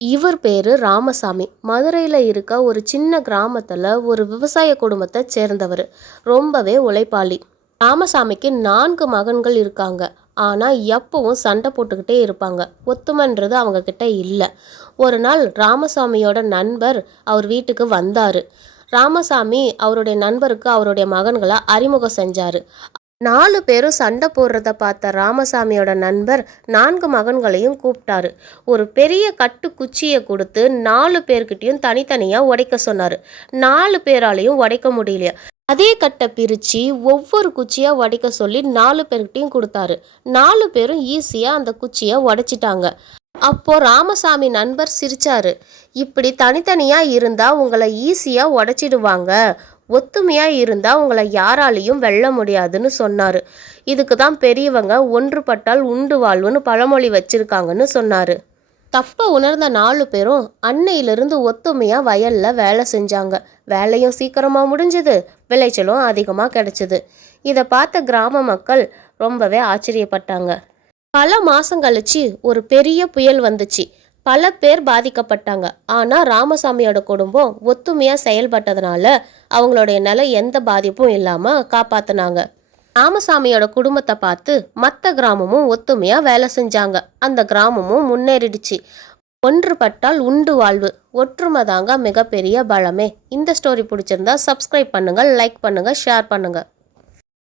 இவர் பேரு ராமசாமி. மதுரையில் இருக்க ஒரு சின்ன கிராமத்தில் ஒரு விவசாய குடும்பத்தை சேர்ந்தவர். ரொம்பவே உழைப்பாளி. ராமசாமிக்கு 4 மகன்கள் இருக்காங்க. ஆனால் எப்பவும் சண்டை போட்டுக்கிட்டே இருப்பாங்க. ஒத்துமைன்றது அவங்க கிட்ட இல்லை. ஒரு நாள் ராமசாமியோட நண்பர் அவர் வீட்டுக்கு வந்தார். ராமசாமி அவருடைய நண்பருக்கு அவருடைய மகன்களை அறிமுகம் செஞ்சார். 4 பேரும் சண்டை போடுறத பார்த்த ராமசாமியோட நண்பர் 4 மகன்களையும் கூப்பிட்டாரு. ஒரு பெரிய கட்டு குச்சியை கொடுத்து 4 பேர்கிட்டையும் தனித்தனியாக உடைக்க சொன்னார். 4 பேராலையும் உடைக்க முடியலையா. அதே கட்டை பிரித்து ஒவ்வொரு குச்சியாக உடைக்க சொல்லி 4 பேர்கிட்டையும் கொடுத்தாரு. 4 பேரும் ஈஸியாக அந்த குச்சியை உடைச்சிட்டாங்க. அப்போ ராமசாமி நண்பர் சிரிச்சாரு. இப்படி தனித்தனியாக இருந்தால் உங்களை ஈஸியாக உடைச்சிடுவாங்க, ஒத்துமையாக இருந்தால் உங்களை யாராலையும் வெல்ல முடியாதுன்னு சொன்னார். இதுக்கு தான் பெரியவங்க ஒன்றுபட்டால் உண்டு வாழ்வுன்னு பழமொழி வச்சிருக்காங்கன்னு சொன்னார். தப்பை உணர்ந்த 4 பேரும் அன்னையிலிருந்து ஒத்துமையாக வயலில் வேலை செஞ்சாங்க. வேலையும் சீக்கிரமாக முடிஞ்சுது, விளைச்சலும் அதிகமாக கிடைச்சிது. இதை பார்த்த கிராம மக்கள் ரொம்பவே ஆச்சரியப்பட்டாங்க. பல மாதம் கழிச்சு ஒரு பெரிய புயல் வந்துச்சு. பல பேர் பாதிக்கப்பட்டாங்க. ஆனால் ராமசாமியோட குடும்பம் ஒத்துமையாக செயல்பட்டதுனால அவங்களுடைய நிலை எந்த பாதிப்பும் இல்லாமல் காப்பாற்றினாங்க. ராமசாமியோட குடும்பத்தை பார்த்து மற்ற கிராமமும் ஒத்துமையாக வேலை செஞ்சாங்க. அந்த கிராமமும் முன்னேறிடுச்சு. ஒன்றுபட்டால் உண்டு வாழ்வு, ஒற்றுமை தாங்க மிகப்பெரிய பலமே. இந்த ஸ்டோரி பிடிச்சிருந்தா சப்ஸ்கிரைப் பண்ணுங்கள், லைக் பண்ணுங்கள், ஷேர் பண்ணுங்கள்.